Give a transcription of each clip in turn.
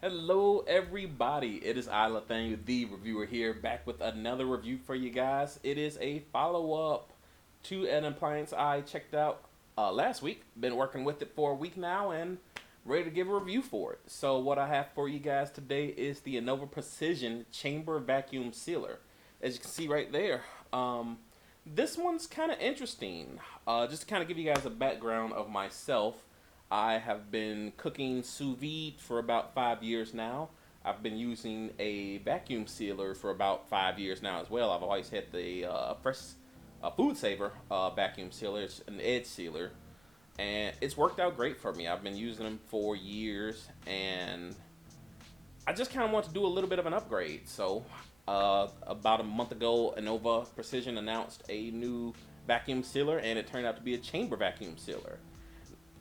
Hello everybody, it is I, Lythaniel Thee Reviewer here, back with another review for you guys. It is a follow-up to an appliance I checked out last week. Been working with it for a week now and ready to give a review for it. So what I have for you guys today is the Anova Precision Chamber Vacuum Sealer. As you can see right there, this one's kind of interesting. Just to kind of give you guys a background of myself, I have been cooking sous vide for about 5 years now. I've been using a vacuum sealer for about 5 years now as well. I've always had the fresh Foodsaver vacuum sealer. It's an edge sealer, and it's worked out great for me. I've been using them for years, and I just kind of want to do a little bit of an upgrade. So, about a month ago, Anova Precision announced a new vacuum sealer, and it turned out to be a chamber vacuum sealer.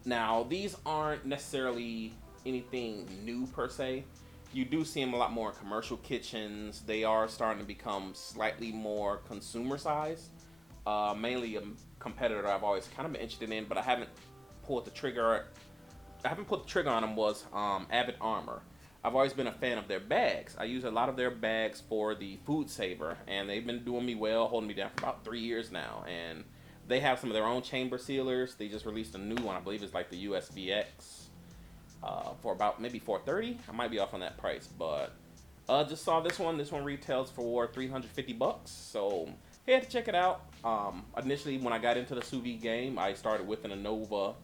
Now, these aren't necessarily anything new per se. You do see them a lot more in commercial kitchens. They are starting to become slightly more consumer size. Mainly a competitor I've always kind of been interested in, but I haven't pulled the trigger. I haven't put the trigger on them was Avid Armor. I've always been a fan of their bags. I use a lot of their bags for the Foodsaver, and they've been doing me well, holding me down for about 3 years now. And they have some of their own chamber sealers. They just released a new one, I believe it's like the USVX, for about maybe $430. I might be off on that price, but just saw this one. This one retails for $350, so had to check it out. Initially, when I got into the sous vide game, I started with an Anova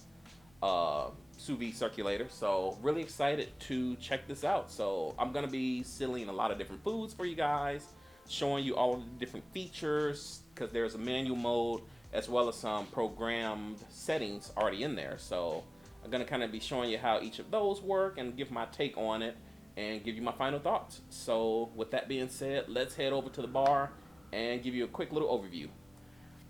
sous vide circulator, so really excited to check this out. So I'm gonna be sealing a lot of different foods for you guys, showing you all of the different features, because there's a manual mode as well as some programmed settings already in there. So I'm gonna kind of be showing you how each of those work and give my take on it and give you my final thoughts. So with that being said, let's head over to the bar and give you a quick little overview.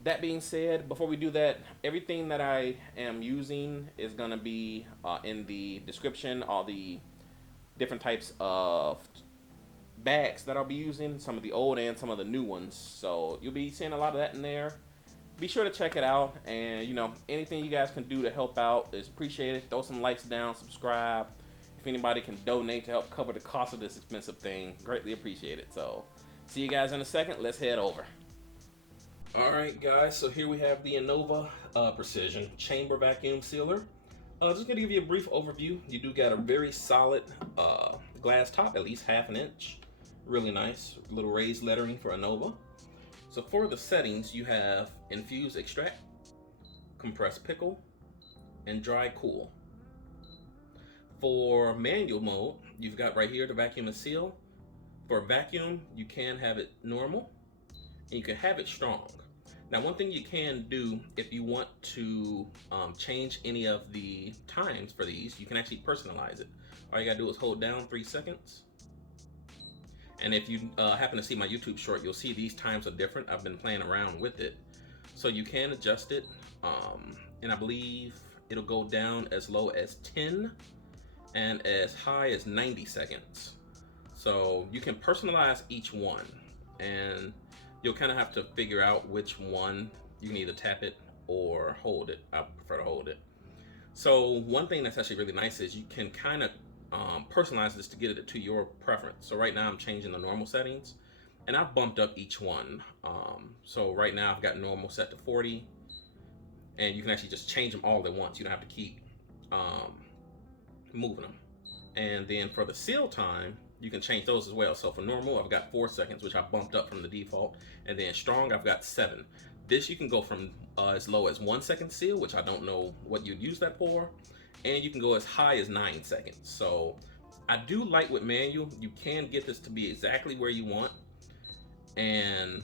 That being said, before we do that, everything that I am using is going to be in the description, all the different types of bags that I'll be using, some of the old and some of the new ones. So you'll be seeing a lot of that in there. Be sure to check it out, and anything you guys can do to help out is appreciated. Throw some likes down, subscribe. If anybody can donate to help cover the cost of this expensive thing, greatly appreciate it. So see you guys in a second. Let's head over. Alright guys, so here we have the Anova Precision Chamber Vacuum Sealer. Just going to give you a brief overview. You do got a very solid glass top, at least ½ inch. Really nice. Little raised lettering for Anova. So for the settings, you have infuse extract, compress pickle, and dry cool. For manual mode, you've got right here the vacuum and seal. For vacuum, you can have it normal, and you can have it strong. Now, one thing you can do if you want to change any of the times for these, you can actually personalize it. All you gotta do is hold down 3 seconds. And if you happen to see my YouTube short, you'll see these times are different. I've been playing around with it. So you can adjust it. And I believe it'll go down as low as 10 and as high as 90 seconds. So you can personalize each one, and you'll kind of have to figure out which one. You can either tap it or hold it. I prefer to hold it. So one thing that's actually really nice is you can kind of personalize this to get it to your preference. So right now I'm changing the normal settings, and I've bumped up each one. So right now I've got normal set to 40, and you can actually just change them all at once. You don't have to keep moving them. And then for the seal time, you can change those as well. So for normal, I've got 4 seconds, which I bumped up from the default. And then strong, I've got 7. This you can go from as low as 1 second seal, which I don't know what you'd use that for. And you can go as high as 9 seconds. So I do like with manual, you can get this to be exactly where you want. And,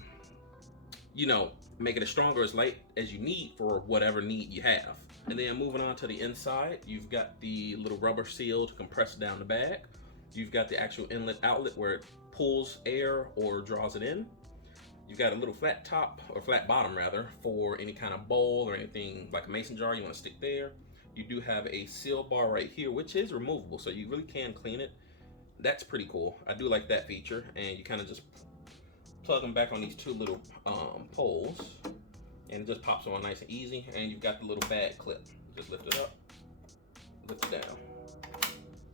make it as strong or as light as you need for whatever need you have. And then moving on to the inside, you've got the little rubber seal to compress down the bag. You've got the actual inlet outlet where it pulls air or draws it in. You've got a little flat top, or flat bottom rather, for any kind of bowl or anything like a mason jar you want to stick there. You do have a seal bar right here, which is removable, so you really can clean it. That's pretty cool. I do like that feature. And you kind of just plug them back on these 2 little poles, and it just pops on nice and easy. And you've got the little bag clip. Just lift it up, lift it down.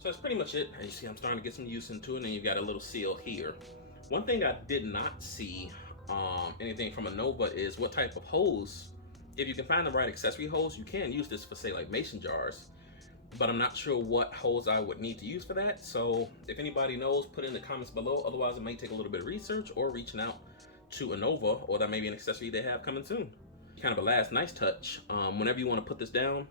So that's pretty much it. As you see, I'm starting to get some use into it, and then you've got a little seal here. One thing I did not see anything from Anova is what type of hose. If you can find the right accessory hose, you can use this for, say, like mason jars. But I'm not sure what hose I would need to use for that. So if anybody knows, put it in the comments below. Otherwise, it may take a little bit of research or reaching out to Anova, or that may be an accessory they have coming soon. Kind of a last nice touch. Whenever you want to put this down,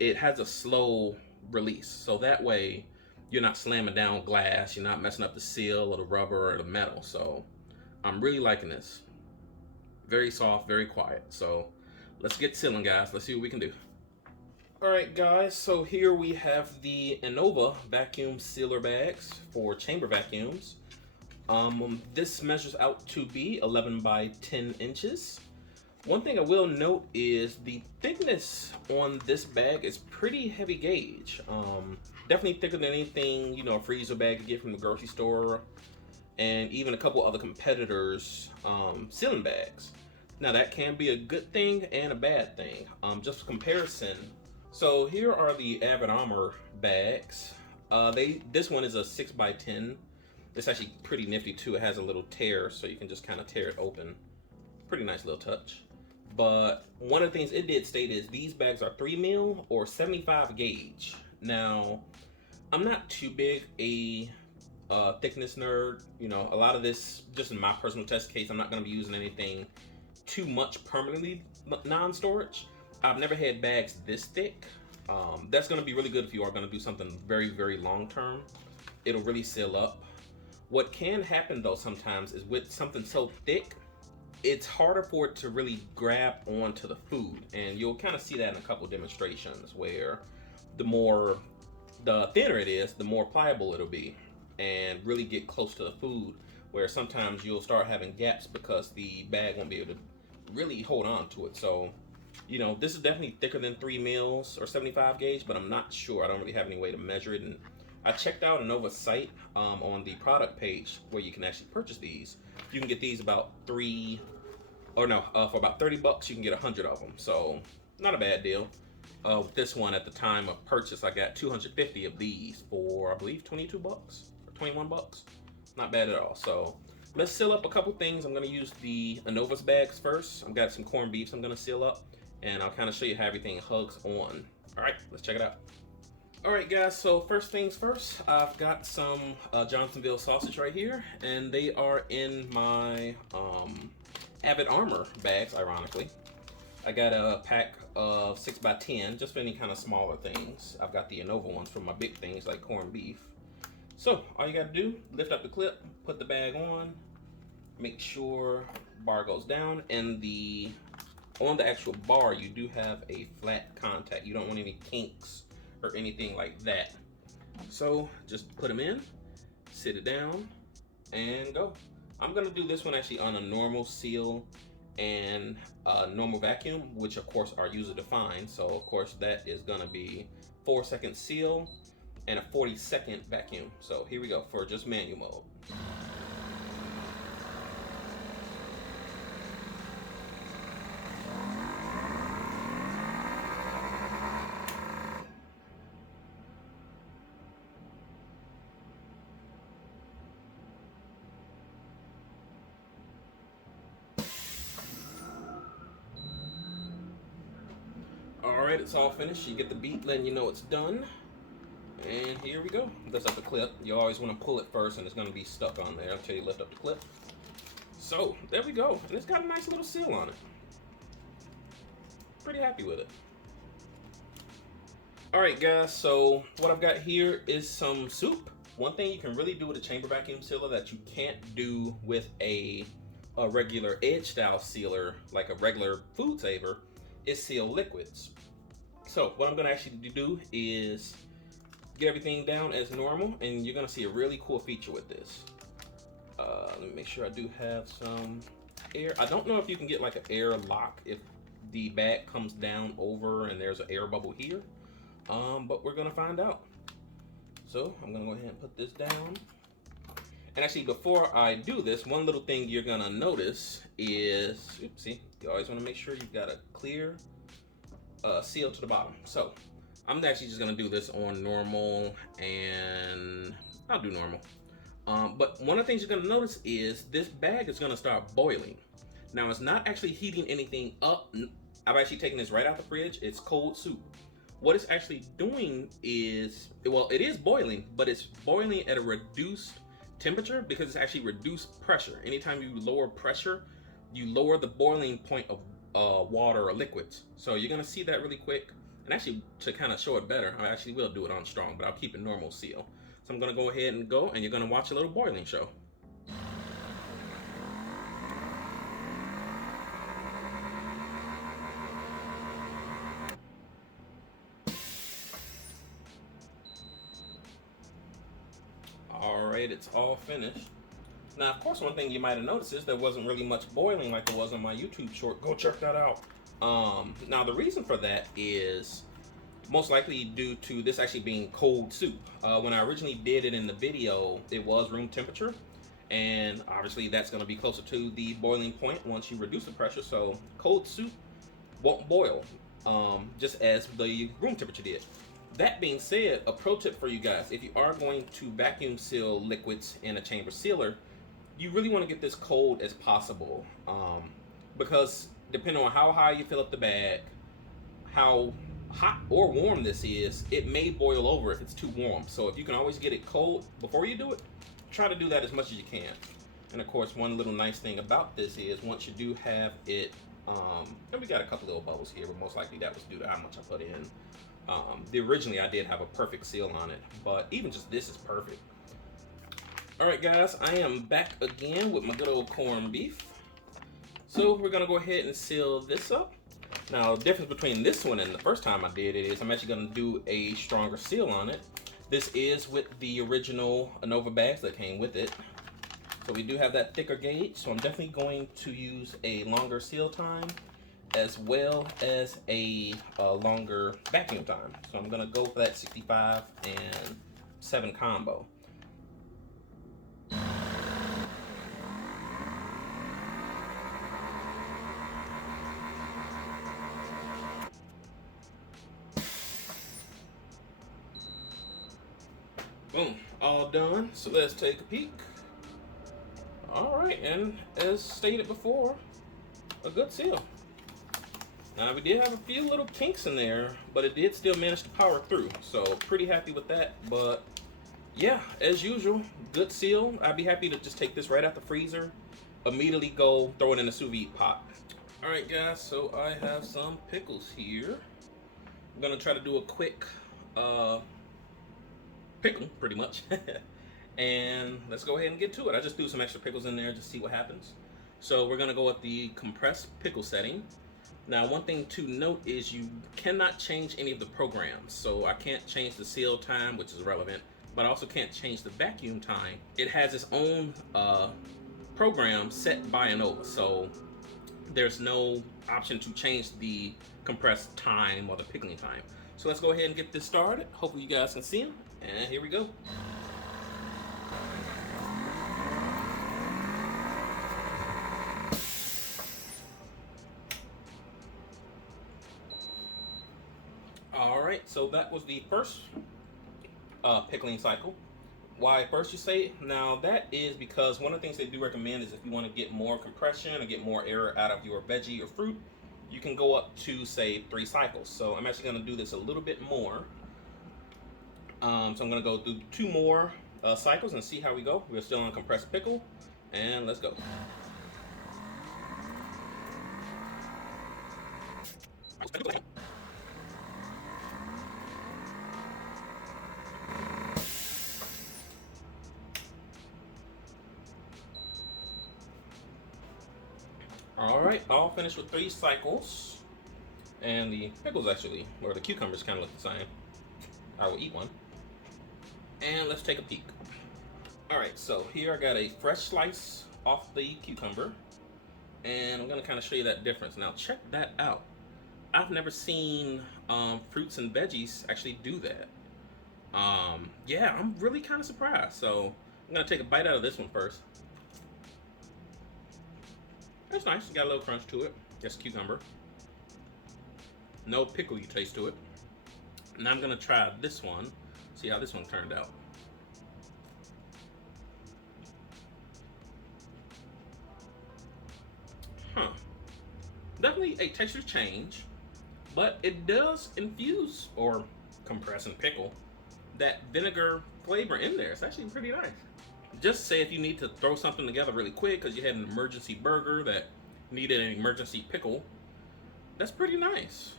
it has a slow release. So that way you're not slamming down glass, you're not messing up the seal or the rubber or the metal. So I'm really liking this. Very soft, very quiet. So let's get sealing, guys. Let's see what we can do. All right, guys, so here we have the Anova vacuum sealer bags for chamber vacuums. This measures out to be 11 by 10 inches. One thing I will note is the thickness on this bag is pretty heavy gauge. Definitely thicker than anything, you know, a freezer bag you get from the grocery store, and even a couple other competitors' sealing bags. Now that can be a good thing and a bad thing. Just for comparison, so here are the Avid Armor bags. This one is a 6 by 10. It's actually pretty nifty too. It has a little tear, so you can just kind of tear it open. Pretty nice little touch. But one of the things it did state is these bags are 3 mil or 75 gauge. Now, I'm not too big a thickness nerd. You know, a lot of this, just in my personal test case, I'm not going to be using anything too much permanently non-storage. I've never had bags this thick. That's going to be really good if you are going to do something very, very long term. It'll really seal up. What can happen though sometimes is with something so thick, it's harder for it to really grab onto the food, and you'll kind of see that in a couple demonstrations where the thinner it is, the more pliable it'll be and really get close to the food, where sometimes you'll start having gaps because the bag won't be able to really hold on to it. So, you know, this is definitely thicker than 3 mils or 75 gauge, but I'm not sure. I don't really have any way to measure it. And I checked out Anova's site on the product page where you can actually purchase these. You can get these for about 30 bucks, you can get 100 of them. So not a bad deal. This one at the time of purchase, I got 250 of these for, I believe, 22 bucks or 21 bucks. Not bad at all. So let's seal up a couple things. I'm gonna use the Anova's bags first. I've got some corned beefs I'm gonna seal up, and I'll kind of show you how everything hugs on. All right, let's check it out. All right, guys, so first things first, I've got some Johnsonville sausage right here, and they are in my Avid Armor bags, ironically. I got a pack of 6 by 10, just for any kind of smaller things. I've got the Anova ones for my big things like corned beef. So all you gotta do, lift up the clip, put the bag on, make sure bar goes down, and on the actual bar, you do have a flat contact. You don't want any kinks or anything like that. So just put them in, sit it down, and go. I'm gonna do this one actually on a normal seal and a normal vacuum, which of course are user defined. So of course that is gonna be 4-second seal and a 40-second vacuum. So here we go for just manual mode. Alright, it's all finished. You get the beep letting you know it's done. And here we go. Lift up the clip. You always want to pull it first, and it's going to be stuck on there until you lift up the clip. So, there we go. And it's got a nice little seal on it. Pretty happy with it. Alright guys, so what I've got here is some soup. One thing you can really do with a chamber vacuum sealer that you can't do with a regular edge style sealer, like a regular Foodsaver, is seal liquids. So what I'm gonna actually do is get everything down as normal, and you're gonna see a really cool feature with this. Let me make sure I do have some air. I don't know if you can get like an air lock if the bag comes down over and there's an air bubble here, but we're gonna find out. So I'm gonna go ahead and put this down. And actually, before I do this, one little thing you're gonna notice is, oopsie, you always wanna make sure you've got a clear seal to the bottom. So I'm actually just gonna do this on normal, and I'll do normal. But one of the things you're gonna notice is this bag is gonna start boiling. Now it's not actually heating anything up. I've actually taken this right out the fridge. It's cold soup. What it's actually doing is, well, it is boiling, but it's boiling at a reduced temperature because it's actually reduced pressure. Anytime you lower pressure, you lower the boiling point of water or liquids. So you're gonna see that really quick. And actually, to kind of show it better, I actually will do it on strong, but I'll keep it normal seal. So I'm gonna go ahead and go, and you're gonna watch a little boiling show. All right, it's all finished. Now, of course, one thing you might have noticed is there wasn't really much boiling like there was on my YouTube short. Go check that out. Now, the reason for that is most likely due to this actually being cold soup. When I originally did it in the video, it was room temperature. And obviously, that's going to be closer to the boiling point once you reduce the pressure. So, cold soup won't boil, just as the room temperature did. That being said, a pro tip for you guys, if you are going to vacuum seal liquids in a chamber sealer, you really want to get this cold as possible, because depending on how high you fill up the bag, how hot or warm this is, it may boil over if it's too warm. So if you can always get it cold before you do it, try to do that as much as you can. And of course, one little nice thing about this is once you do have it, and we got a couple little bubbles here, but most likely that was due to how much I put in. Originally I did have a perfect seal on it, but even just this is perfect. All right, guys, I am back again with my good old corned beef. So we're gonna go ahead and seal this up. Now, the difference between this one and the first time I did it is I'm actually gonna do a stronger seal on it. This is with the original Anova bags that came with it. So we do have that thicker gauge, so I'm definitely going to use a longer seal time as well as a longer vacuum time. So I'm gonna go for that 65 and 7 combo. Boom, all done. So let's take a peek. All right, and as stated before, a good seal. Now we did have a few little kinks in there, but it did still manage to power through. So pretty happy with that. But yeah, as usual, good seal. I'd be happy to just take this right out the freezer, immediately go throw it in a sous vide pot. All right, guys, so I have some pickles here. I'm gonna try to do a quick pickle, pretty much. And let's go ahead and get to it. I just threw some extra pickles in there just to see what happens. So we're gonna go with the compressed pickle setting. Now, one thing to note is you cannot change any of the programs. So I can't change the seal time, which is relevant, but I also can't change the vacuum time. It has its own program set by Anova, so there's no option to change the compressed time or the pickling time. So let's go ahead and get this started. Hopefully you guys can see them, and here we go. All right, so that was the first pickling cycle. Why first, you say? Now that is because one of the things they do recommend is if you want to get more compression or get more air out of your veggie or fruit, you can go up to, say, 3 cycles. So I'm actually going to do this a little bit more. So I'm going to go through 2 more cycles and see how we go. We're still on compressed pickle, and let's go. All right, all finished with 3 cycles. And the pickles actually, or the cucumbers, kind of look the same. I will eat one. And let's take a peek. All right, so here I got a fresh slice off the cucumber. And I'm gonna kind of show you that difference. Now check that out. I've never seen fruits and veggies actually do that. Yeah, I'm really kind of surprised. So I'm gonna take a bite out of this one first. That's nice, got a little crunch to it. Just cucumber. No pickly taste to it. Now I'm gonna try this one, see how this one turned out. Huh. Definitely a texture change, but it does infuse or compress and pickle that vinegar flavor in there. It's actually pretty nice. Just say if you need to throw something together really quick because you had an emergency burger that needed an emergency pickle, that's pretty nice.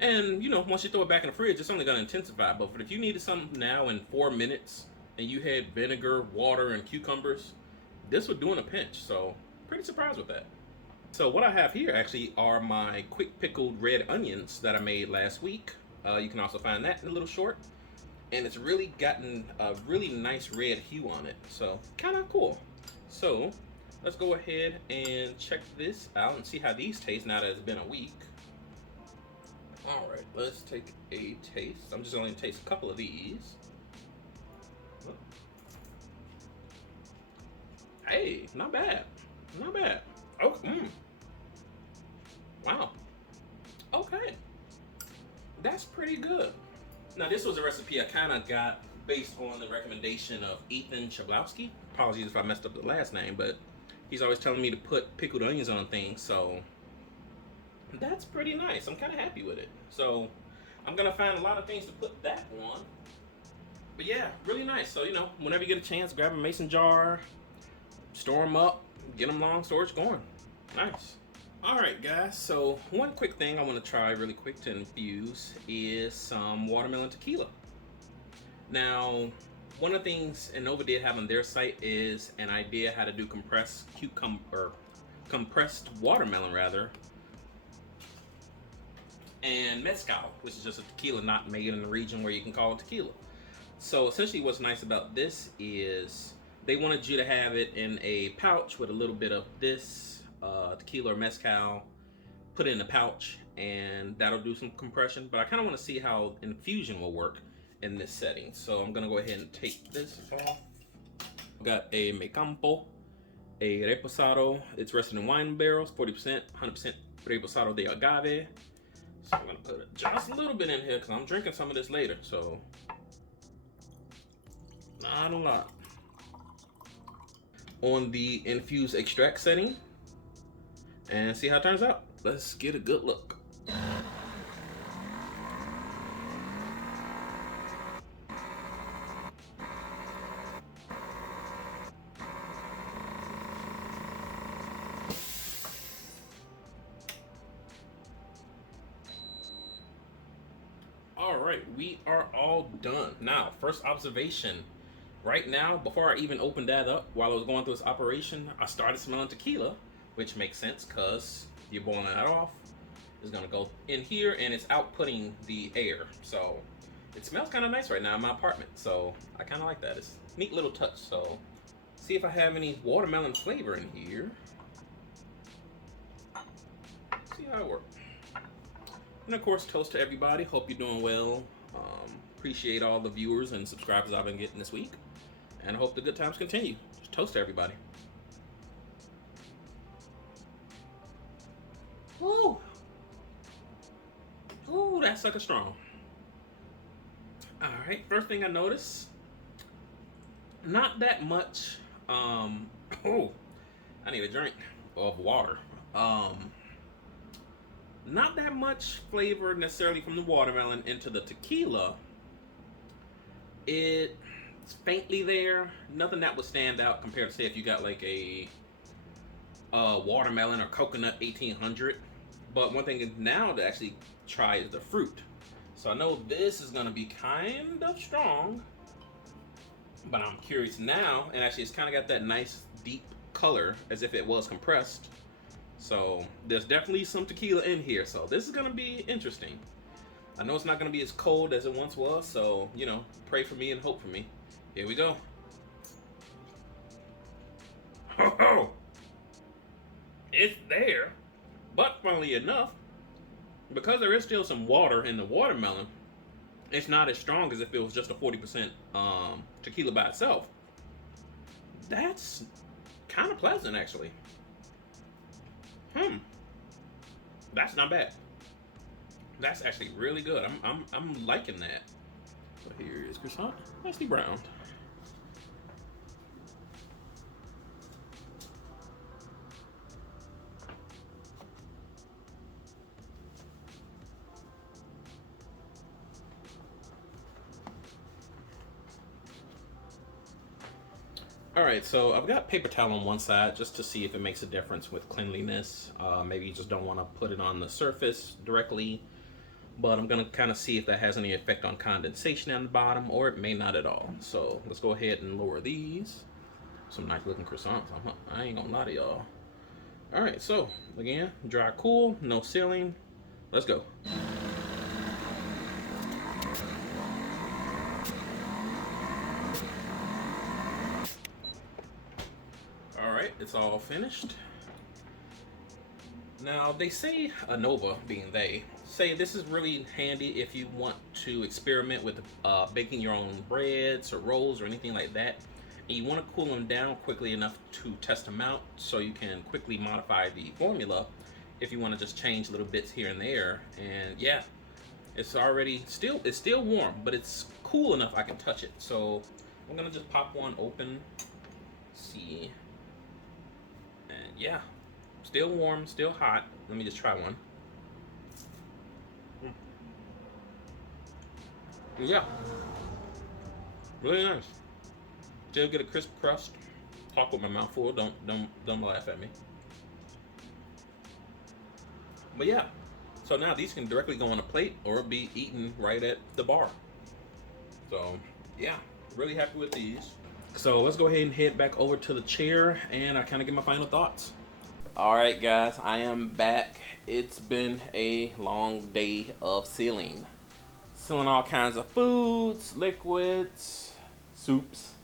And you know, once you throw it back in the fridge, it's only gonna intensify. But if you needed something now in 4 minutes and you had vinegar, water, and cucumbers, this would do in a pinch. So pretty surprised with that. So what I have here actually are my quick pickled red onions that I made last week. You can also find that in a little short. And it's really gotten a really nice red hue on it. So kind of cool. So let's go ahead and check this out and see how these taste now that it's been a week. All right, let's take a taste. I'm just going to taste a couple of these. Hey, not bad. Not bad. Oh, wow. Okay. That's pretty good. Now, this was a recipe I kind of got based on the recommendation of Ethan Chablowski. Apologies if I messed up the last name, but he's always telling me to put pickled onions on things, so that's pretty nice. I'm kind of happy with it. So I'm gonna find a lot of things to put that on. But yeah, really nice. So, you know, whenever you get a chance, grab a mason jar, store them up, get them long storage going. Nice. All right, guys. So one quick thing I want to try really quick to infuse is some watermelon tequila. Now, one of the things Anova did have on their site is an idea how to do compressed watermelon rather, and mezcal, which is just a tequila not made in the region where you can call it tequila. So essentially what's nice about this is they wanted you to have it in a pouch with a little bit of this tequila or mezcal, put it in a pouch, and that'll do some compression. But I kind of want to see how infusion will work in this setting. So I'm gonna go ahead and take this off. I've got a Mecampo, a Reposado. It's rested in wine barrels, 40%, 100% Reposado de Agave. So I'm gonna put just a little bit in here because I'm drinking some of this later, so not a lot. On the infused extract setting and see how it turns out. Let's get a good look. All right, we are all done. Now, first observation. Right now, before I even opened that up, while I was going through this operation, I started smelling tequila, which makes sense because you're boiling that off. It's gonna go in here and it's outputting the air. So it smells kind of nice right now in my apartment. So I kind of like that. It's a neat little touch. So see if I have any watermelon flavor in here. See how it works. And of course, toast to everybody. Hope you're doing well. Appreciate all the viewers and subscribers I've been getting this week. And I hope the good times continue. Just toast to everybody. Ooh. Ooh, that sucker strong. All right, first thing I noticed, not that much, oh, I need a drink of water. Not that much flavor necessarily from the watermelon into the tequila. It's faintly there. Nothing that would stand out compared to, say, if you got like a watermelon or coconut 1800. But one thing now to actually try is the fruit. So I know this is gonna be kind of strong, but I'm curious now. And actually, it's kind of got that nice deep color as if it was compressed. So there's definitely some tequila in here. So this is gonna be interesting. I know it's not gonna be as cold as it once was. So, you know, pray for me and hope for me. Here we go. Oh, it's there. But funnily enough, because there is still some water in the watermelon, it's not as strong as if it was just a 40% tequila by itself. That's kind of pleasant, actually. That's not bad. That's actually really good. I'm liking that. So here is croissant, nicely browned. All right, so I've got paper towel on one side just to see if it makes a difference with cleanliness. Maybe you just don't want to put it on the surface directly, but I'm gonna kind of see if that has any effect on condensation on the bottom, or it may not at all. So let's go ahead and lower these. Some nice looking croissants. I ain't gonna lie to y'all. All right, so again, dry cool, no sealing. Let's go. All right, it's all finished. Now, they say, Anova, being they, say this is really handy if you want to experiment with baking your own breads or rolls or anything like that, and you want to cool them down quickly enough to test them out so you can quickly modify the formula if you want to just change little bits here and there. And yeah, it's still warm, but it's cool enough I can touch it. So I'm gonna just pop one open, see, and yeah. Still warm, still hot. Let me just try one. Yeah, really nice. Still get a crisp crust. Talk with my mouth full. Don't laugh at me. But yeah, so now these can directly go on a plate or be eaten right at the bar. So yeah, really happy with these. So let's go ahead and head back over to the chair and I kind of get my final thoughts. All right, guys, I am back. It's been a long day of sealing. Sealing all kinds of foods, liquids, soups.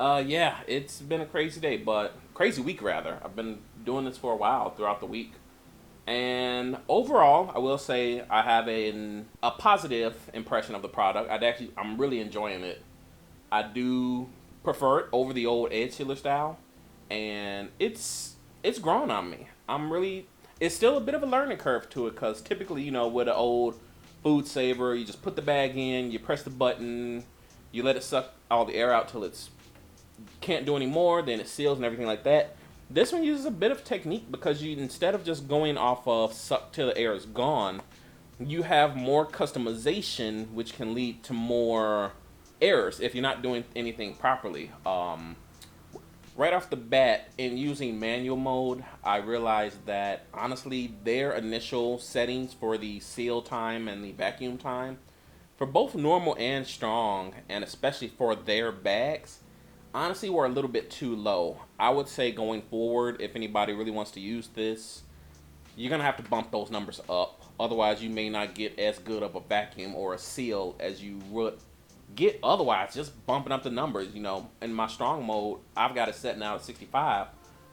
Yeah, it's been a crazy day, but crazy week rather. I've been doing this for a while throughout the week. And overall, I will say I have a positive impression of the product. I'm really enjoying it. I do prefer it over the old edge sealer style, and it's grown on me. It's still a bit of a learning curve to it because typically, with an old Foodsaver, you just put the bag in, you press the button, you let it suck all the air out till it's can't do any more, then it seals and everything like that. This one uses a bit of technique because instead of just going off of suck till the air is gone, you have more customization, which can lead to more errors if you're not doing anything properly. Right off the bat, in using manual mode, I realized that honestly, their initial settings for the seal time and the vacuum time, for both normal and strong, and especially for their bags, honestly were a little bit too low. I would say going forward, if anybody really wants to use this, you're going to have to bump those numbers up. Otherwise, you may not get as good of a vacuum or a seal as you would get otherwise, just bumping up the numbers. In my strong mode, I've got it set now at 65.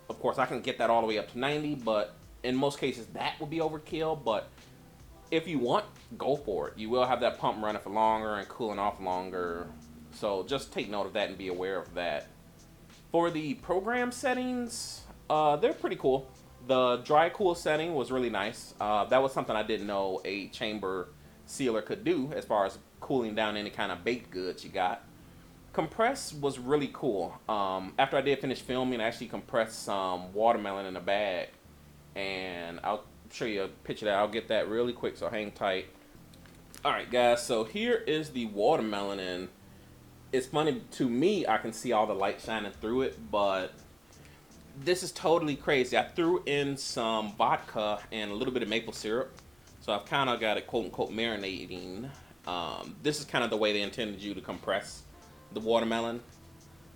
Of course, I can get that all the way up to 90, but in most cases, that would be overkill. But if you want, go for it. You will have that pump running for longer and cooling off longer. So just take note of that and be aware of that. For the program settings, they're pretty cool. The dry cool setting was really nice. That was something I didn't know a chamber sealer could do as far as cooling down any kind of baked goods you got. Compress was really cool. After I did finish filming, I actually compressed some watermelon in a bag, and I'll show you a picture of that. I'll get that really quick, so hang tight. Alright guys, so here is the watermelon, and it's funny to me, I can see all the light shining through it, but this is totally crazy. I threw in some vodka and a little bit of maple syrup, so I've kind of got it quote-unquote marinating. This is kind of the way they intended you to compress the watermelon.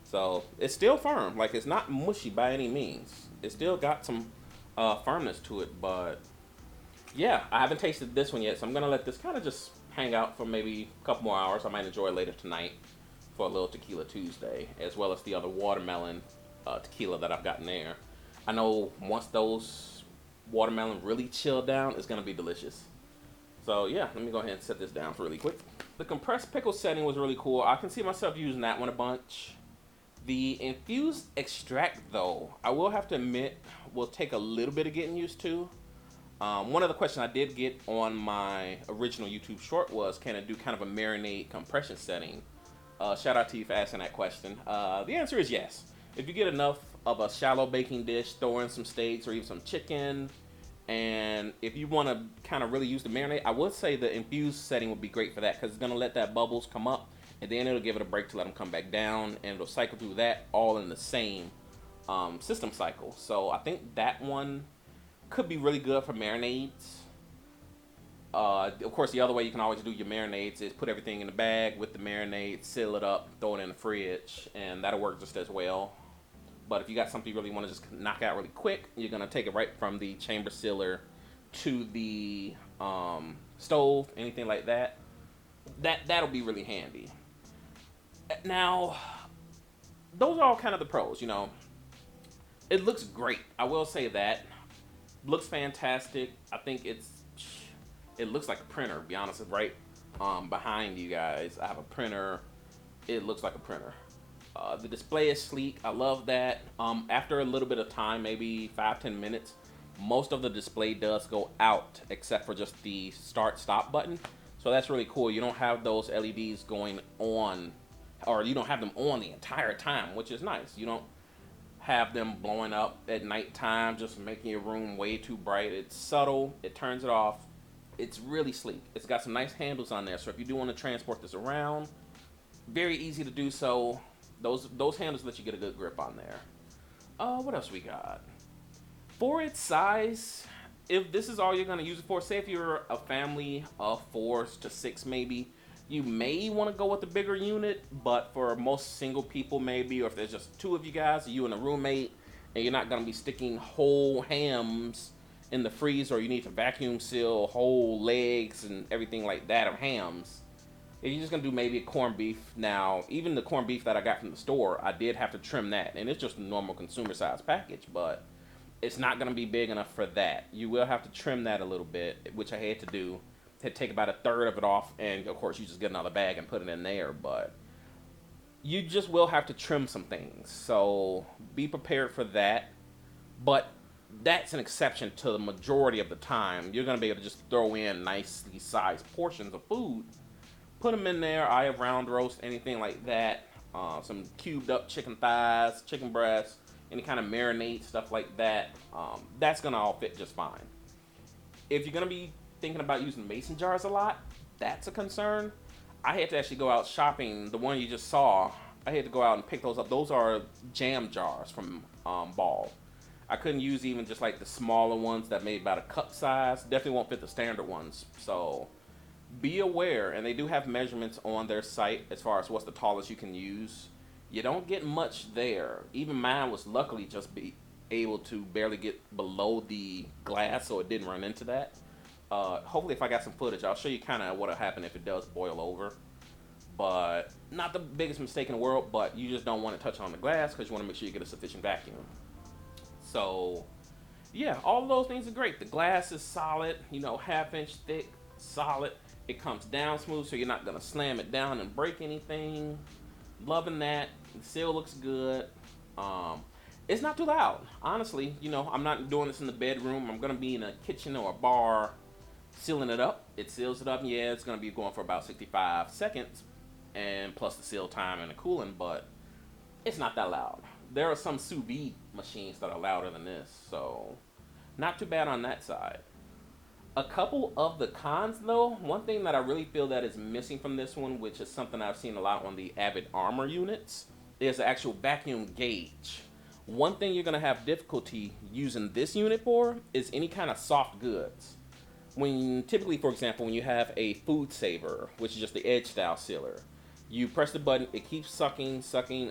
So it's still firm. Like, it's not mushy by any means. It's still got some firmness to it. But yeah, I haven't tasted this one yet, so I'm going to let this kind of just hang out for maybe a couple more hours. I might enjoy it later tonight for a little Tequila Tuesday, as well as the other watermelon tequila that I've gotten there. I know once those watermelon really chill down, it's going to be delicious. So yeah, let me go ahead and set this down really quick. The compressed pickle setting was really cool. I can see myself using that one a bunch. The infused extract, though, I will have to admit, will take a little bit of getting used to. One of the questions I did get on my original YouTube short was, can it do kind of a marinade compression setting? Shout out to you for asking that question. The answer is yes. If you get enough of a shallow baking dish, throw in some steaks or even some chicken, and if you want to kind of really use the marinade, I would say the infused setting would be great for that, because it's going to let that bubbles come up, and then it'll give it a break to let them come back down, and it'll cycle through that all in the same system cycle. So I think that one could be really good for marinades. Of course, the other way you can always do your marinades is put everything in the bag with the marinade, seal it up, throw it in the fridge, and that'll work just as well. But if you got something you really want to just knock out really quick, you're going to take it right from the chamber sealer to the stove, anything like that. That'll be really handy. Now, those are all kind of the pros, you know. It looks great. I will say that. Looks fantastic. I think it looks like a printer, to be honest, right behind you guys. I have a printer. It looks like a printer. The display is sleek. I love that. After a little bit of time, maybe 5-10 minutes, most of the display does go out except for just the start-stop button. So that's really cool. You don't have those LEDs going on, or you don't have them on the entire time, which is nice. You don't have them blowing up at nighttime, just making your room way too bright. It's subtle. It turns it off. It's really sleek. It's got some nice handles on there. So if you do want to transport this around, very easy to do so. Those handles let you get a good grip on there. What else we got? For its size, if this is all you're going to use it for, say if you're a family of 4 to 6 maybe, you may want to go with the bigger unit, but for most single people maybe, or if there's just 2 of you guys, you and a roommate, and you're not going to be sticking whole hams in the freezer, or you need to vacuum seal whole legs and everything like that of hams. If you're just going to do maybe a corned beef, now, even the corned beef that I got from the store, I did have to trim that, and it's just a normal consumer size package, but it's not going to be big enough for that. You will have to trim that a little bit, which I had to do. To take about 1/3 of it off, and of course you just get another bag and put it in there, but you just will have to trim some things, so be prepared for that. But that's an exception to the majority of the time. You're going to be able to just throw in nicely sized portions of food, put them in there. I have round roast, anything like that, some cubed up chicken thighs, chicken breasts, any kind of marinade, stuff like that. That's going to all fit just fine. If you're going to be thinking about using mason jars a lot, that's a concern. I had to actually go out shopping. The one you just saw, I had to go out and pick those up. Those are jam jars from Ball. I couldn't use even just like the smaller ones that made about a cup size. Definitely won't fit the standard ones. So be aware, and they do have measurements on their site as far as what's the tallest you can use. You don't get much there. Even mine was luckily just be able to barely get below the glass, so it didn't run into that. Hopefully if I got some footage, I'll show you kind of what'll happen if it does boil over. But not the biggest mistake in the world, but you just don't want it touching on the glass because you want to make sure you get a sufficient vacuum. So yeah, all of those things are great. The glass is solid, you know, 1/2 inch thick, solid. It comes down smooth, so you're not gonna slam it down and break anything. Loving that. The seal looks good. It's not too loud, honestly. You know, I'm not doing this in the bedroom. I'm gonna be in a kitchen or a bar sealing it up. It seals it up. Yeah, it's going to be going for about 65 seconds, and plus the seal time and the cooling, but it's not that loud. There are some sous vide machines that are louder than this, so not too bad on that side. A couple of the cons, though, one thing that I really feel that is missing from this one, which is something I've seen a lot on the Avid Armor units, is the actual vacuum gauge. One thing you're going to have difficulty using this unit for is any kind of soft goods. When typically, for example, when you have a Foodsaver, which is just the edge style sealer, you press the button, it keeps sucking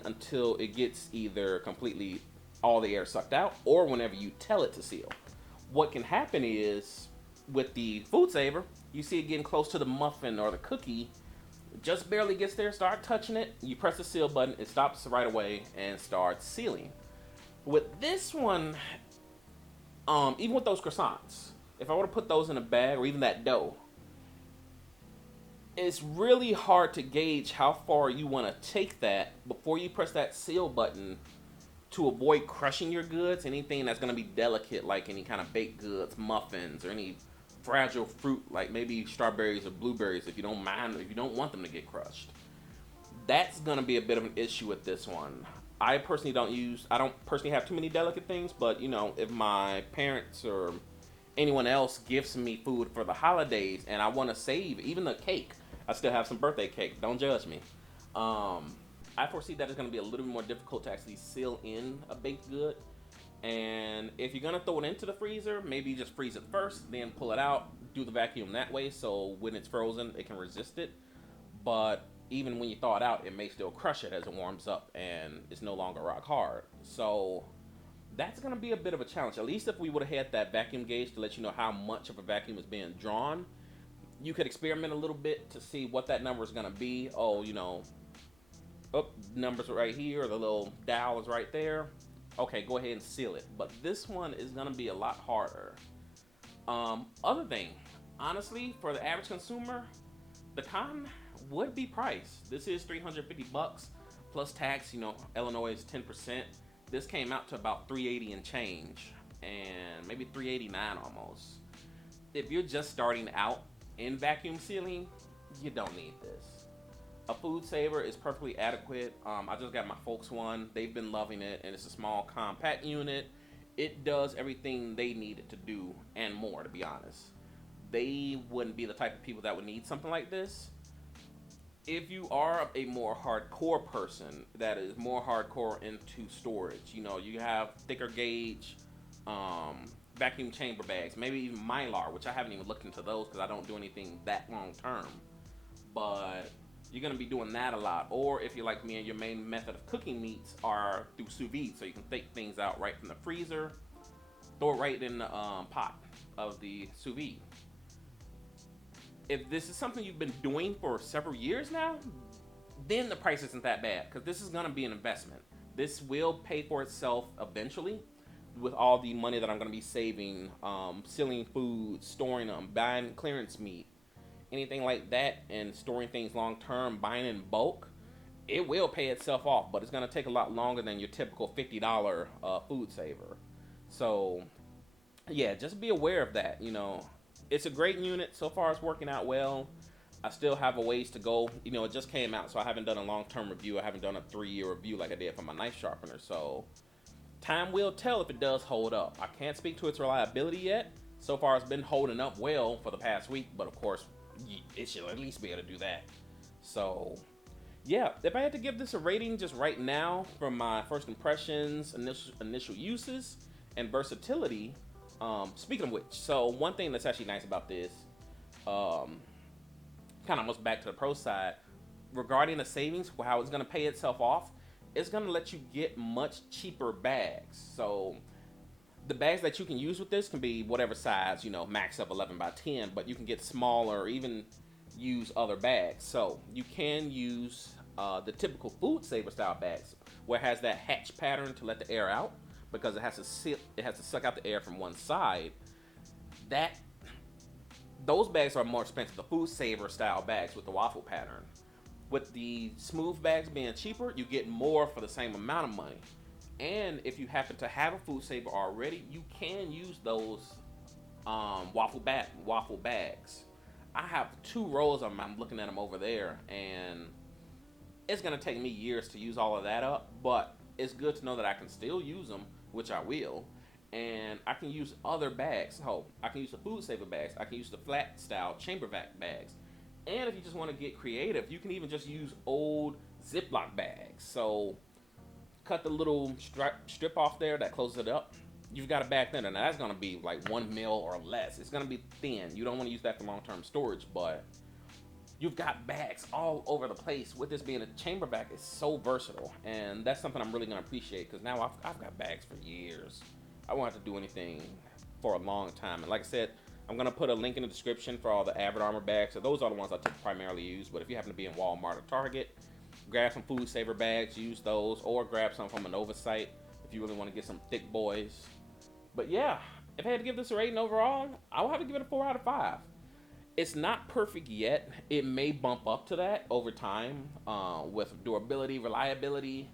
until it gets either completely all the air sucked out, or whenever you tell it to seal. What can happen is, with the Foodsaver, you see it getting close to the muffin or the cookie, just barely gets there, start touching it, you press the seal button, it stops right away and starts sealing. With this one, even with those croissants, if I were to put those in a bag, or even that dough, it's really hard to gauge how far you want to take that before you press that seal button to avoid crushing your goods, anything that's going to be delicate, like any kind of baked goods, muffins, or any fragile fruit, like maybe strawberries or blueberries, if you don't mind, if you don't want them to get crushed. That's going to be a bit of an issue with this one. I don't personally have too many delicate things, but you know, if my parents or anyone else gives me food for the holidays and I want to save even the cake, I still have some birthday cake, don't judge me. I foresee that it's going to be a little bit more difficult to actually seal in a baked good. And if you're going to throw it into the freezer, maybe just freeze it first, then pull it out, do the vacuum that way, so when it's frozen, it can resist it. But even when you thaw it out, it may still crush it as it warms up and it's no longer rock hard. So that's going to be a bit of a challenge. At least if we would have had that vacuum gauge to let you know how much of a vacuum is being drawn, you could experiment a little bit to see what that number is going to be. Oh, you know, numbers right here, or the little dial is right there. Okay, go ahead and seal it. But this one is going to be a lot harder. Other thing, honestly, for the average consumer, the con would be price. This is $350 plus tax. You know, Illinois is 10%. This came out to about $380 and change, and maybe $389 almost. If you're just starting out in vacuum sealing, you don't need this. A Foodsaver is perfectly adequate. I just got my folks one. They've been loving it, and it's a small compact unit. It does everything they need it to do and more, to be honest. They wouldn't be the type of people that would need something like this. If you are a more hardcore person that is more hardcore into storage, you know, you have thicker gauge vacuum chamber bags, maybe even Mylar, which I haven't even looked into those because I don't do anything that long term. But you're going to be doing that a lot. Or if you're like me and your main method of cooking meats are through sous vide, so you can take things out right from the freezer, throw it right in the pot of the sous vide. If this is something you've been doing for several years now, then the price isn't that bad, because this is going to be an investment. This will pay for itself eventually with all the money that I'm going to be saving, sealing food, storing them, buying clearance meat, anything like that, and storing things long term, buying in bulk. It will pay itself off, but it's going to take a lot longer than your typical $50 Foodsaver. So yeah, just be aware of that. You know, it's a great unit. So far it's working out well. I still have a ways to go. You know, it just came out, so I haven't done a long-term review. I haven't done a 3-year review like I did for my knife sharpener. So time will tell if it does hold up. I can't speak to its reliability yet. So far it's been holding up well for the past week, but of course it should at least be able to do that. So yeah, if I had to give this a rating just right now from my first impressions, initial uses, and versatility, speaking of which, so one thing that's actually nice about this, kind of almost back to the pro side, regarding the savings, how it's going to pay itself off, it's going to let you get much cheaper bags. So the bags that you can use with this can be whatever size, you know, max up 11 by 10, but you can get smaller or even use other bags. So you can use the typical Foodsaver style bags where it has that hatch pattern to let the air out, because it has to suck out the air from one side. Those bags are more expensive, the Foodsaver style bags with the waffle pattern. With the smooth bags being cheaper, you get more for the same amount of money. And if you happen to have a Foodsaver already, you can use those waffle bags. I have 2 rolls of them. I'm looking at them over there, and it's gonna take me years to use all of that up, but it's good to know that I can still use them, which I will. And I can use other bags. So I can use the Foodsaver bags. I can use the flat style chamber vac bags. And if you just want to get creative, you can even just use old Ziploc bags. So cut the little strip off there that closes it up. You've got a bag thinner. Now that's going to be like 1 mil or less. It's going to be thin. You don't want to use that for long-term storage, but you've got bags all over the place. With this being a chamber vac, it's so versatile. And that's something I'm really going to appreciate, because now I've got bags for years. I won't have to do anything for a long time. And like I said, I'm going to put a link in the description for all the Avid Armor bags. So those are the ones I primarily use. But if you happen to be in Walmart or Target, grab some Foodsaver bags, use those, or grab some from Anova site if you really want to get some thick boys. But yeah, if I had to give this a rating overall, I would have to give it a 4 out of 5. It's not perfect yet. It may bump up to that over time with durability, reliability,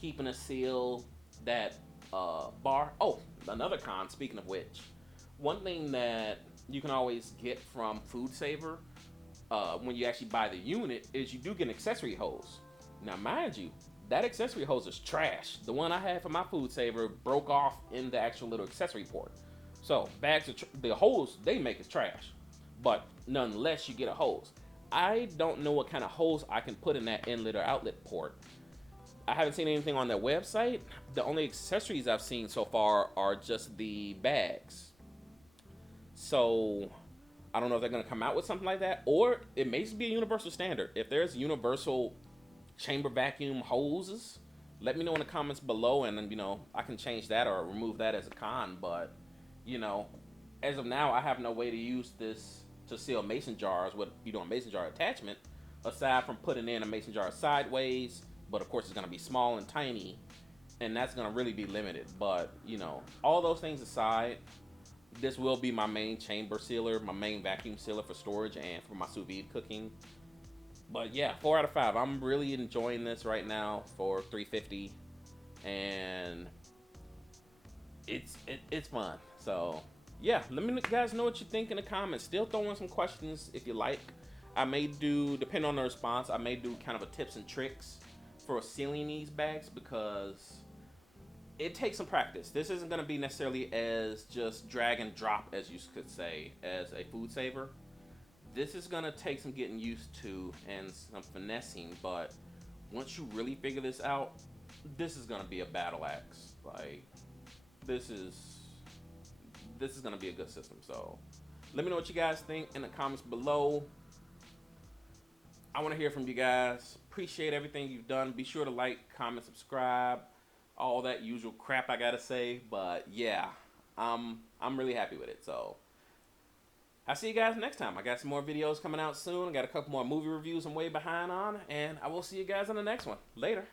keeping a seal, that bar. Oh, another con, speaking of which, one thing that you can always get from Foodsaver when you actually buy the unit is you do get an accessory hose. Now, mind you, that accessory hose is trash. The one I had for my Foodsaver broke off in the actual little accessory port. So bags of the hose they make is trash, but nonetheless you get a hose. I don't know what kind of hose I can put in that inlet or outlet port. I haven't seen anything on their website. The only accessories I've seen so far are just the bags. So I don't know if they're gonna come out with something like that, or it may just be a universal standard. If there's universal chamber vacuum hoses, let me know in the comments below, and you know, I can change that or remove that as a con. But you know, as of now, I have no way to use this to seal mason jars with, you know, a mason jar attachment, aside from putting in a mason jar sideways. But of course, it's gonna be small and tiny, and that's gonna really be limited. But you know, all those things aside, this will be my main chamber sealer, my main vacuum sealer for storage and for my sous vide cooking. But yeah, 4 out of 5. I'm really enjoying this right now for $350, and it's fun. So yeah, let me guys know what you think in the comments. Still throw in some questions if you like. I may do, depending on the response, I may do kind of a tips and tricks for sealing these bags, because it takes some practice. This isn't going to be necessarily as just drag and drop, as you could say, as a Foodsaver. This is going to take some getting used to and some finessing, but once you really figure this out, this is going to be a battle axe. Like, this is going to be a good system. So let me know what you guys think in the comments below. I want to hear from you guys. Appreciate everything you've done. Be sure to like, comment, subscribe, all that usual crap I gotta say. But yeah, I'm really happy with it. So I'll see you guys next time. I got some more videos coming out soon. I got a couple more movie reviews I'm way behind on, and I will see you guys on the next one. Later.